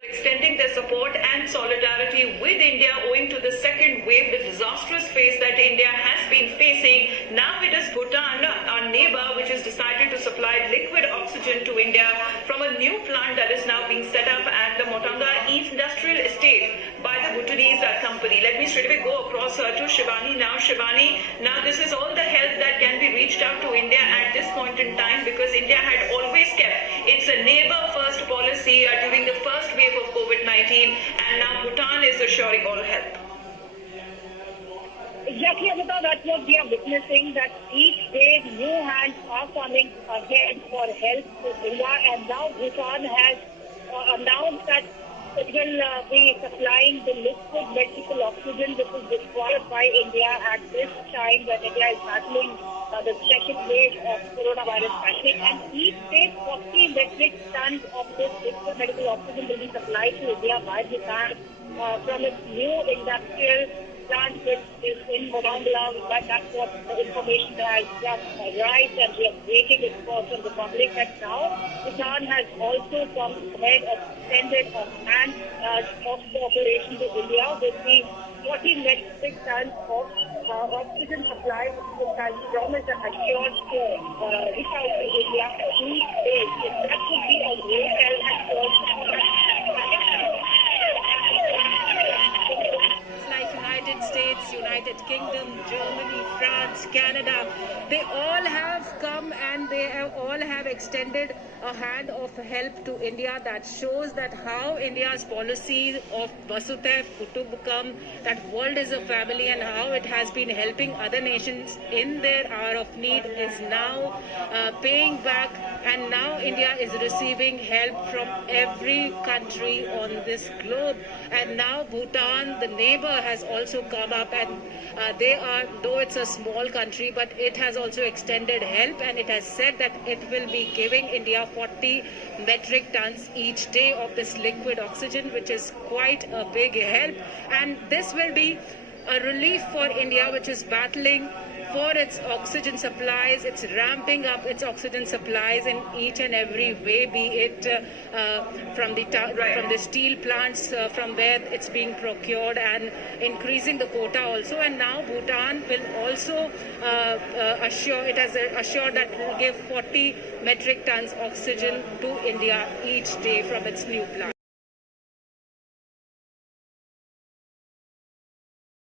Extending their support and solidarity with India owing to the second wave, the disastrous phase that India has been facing. Now it is Bhutan, our neighbor, which has decided to supply liquid oxygen to India from a new plant that is now being set up at the Motanga Industrial Estate by the Bhutanese company. Let me straightaway go across to Shivani now. Shivani, now this is all the help that can be reached out to India at this point in time, because India had always kept its neighbor-first policy during the first wave of COVID-19, and now Bhutan is assuring all help. Exactly, Amita, that's what we are witnessing, that each day new hands are coming ahead for help to India, and now Bhutan has announced that it will be supplying the liquid medical oxygen which is required by India at this time when India is battling the second wave of coronavirus pandemic, and each day 40 metric tons of this liquid medical oxygen will be supplied to India by Bhutan from its new industrial plant which is in Motanga. But that's what the information has just arrived, and we are waiting it for from the public. And now Bhutan has also come ahead and extended a hand of cooperation to India with the 40 metric tons of oxygen supply which has promised and assured to reach out to India each day. That would be a great help and also United States, United Kingdom, Germany, France, Canada, they all have come and all have extended a hand of help to India. That shows that how India's policy of Vasudev Kutumbakam, that world is a family, and how it has been helping other nations in their hour of need is now paying back, and now India is receiving help from every country on this globe. And now Bhutan, the neighbor, has also come up, and they are, though it's a small country, but it has also extended help, and it has said that it will be giving India 40 metric tons each day of this liquid oxygen, which is quite a big help. And this will be a relief for India, which is battling for its oxygen supplies. It's ramping up its oxygen supplies in each and every way, be it from the steel plants from where it's being procured, and increasing the quota also. And now Bhutan will also assured that it will give 40 metric tons oxygen to India each day from its new plant.